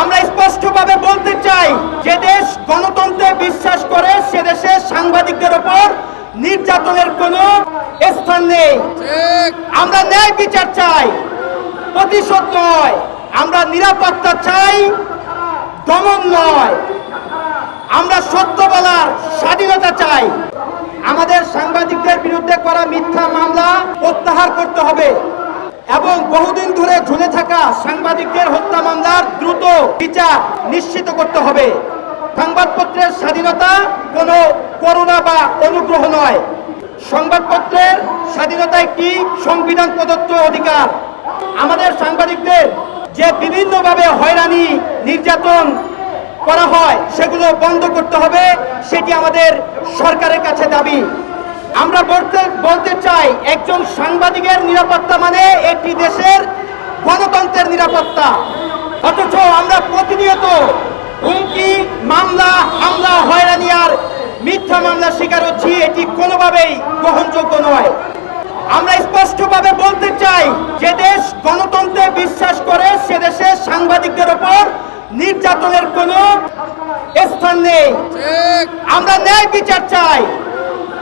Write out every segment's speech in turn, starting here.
আমরা স্পষ্টভাবে বলতে চাই, যে দেশ গণতন্ত্রে বিশ্বাস করে সে দেশে সাংবাদিকদের উপর নির্যাতনের কোনো স্থান নেই। আমরা ন্যায় বিচার চাই, প্রতিশোধ নয়। আমরা নিরাপত্তা চাই, দমন নয়। আমরা সত্য বলার স্বাধীনতা চাই। আমাদের সাংবাদিকদের বিরুদ্ধে করা মিথ্যা মামলা প্রত্যাহার করতে হবে এবং বহুদিন ধরে ঝুলে থাকা সাংবাদিকদের হত্যা মামলার দ্রুত বিচার নিশ্চিত করতে হবে। সংবাদপত্রের স্বাধীনতা কোনো করুণা বা অনুগ্রহ নয়। সংবাদপত্রের স্বাধীনতা একটি সংবিধান প্রদত্ত অধিকার। আমাদের সাংবাদিকদের যে বিভিন্নভাবে হয়রানি নির্যাতন করা হয় সেগুলো বন্ধ করতে হবে, সেটি আমাদের সরকারের কাছে দাবি। আমরা বলতে চাই, একজন সাংবাদিকের নিরাপত্তা মানে একটি দেশের গণতন্ত্রের নিরাপত্তা। অথচ আমরা প্রতিনিয়ত হুমকি, মামলা, হামলা, হয়রানি আর মিথ্যা মামলার শিকার হচ্ছি। এটি কোনোভাবেই গ্রহণযোগ্য নয়। আমরা স্পষ্টভাবে বলতে চাই, যে দেশ গণতন্ত্রে বিশ্বাস করে সে দেশে সাংবাদিকদের উপর নির্যাতনের কোনো স্থান নেই। আমরা ন্যায় বিচার চাই,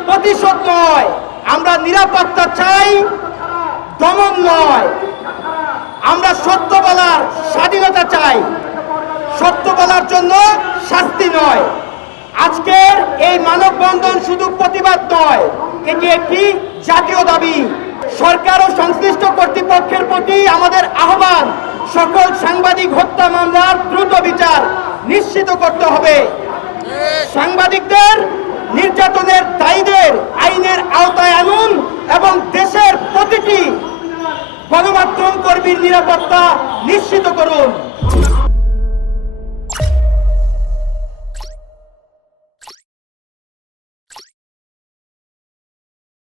প্রতিশোধ নয়। আমরা নিরাপত্তা চাই, দমন নয়। আমরা সত্য বলার স্বাধীনতা চাই, সত্য বলার জন্য শাস্তি নয়। আজকের এই মানববন্ধন শুধু প্রতিবাদ নয়, এটি একটি জাতীয় দাবি। সরকার ও সংশ্লিষ্ট কর্তৃপক্ষের প্রতি আমাদের আহ্বান, সকল সাংবাদিক হত্যা মামলার দ্রুত বিচার নিশ্চিত করতে হবে। সাংবাদিকদের নির্যাতনের দায়ীদের আইনের আওতায় আনুন এবং দেশের প্রতিটি গণমাধ্যম কর্মীর নিরাপত্তা নিশ্চিত করুন।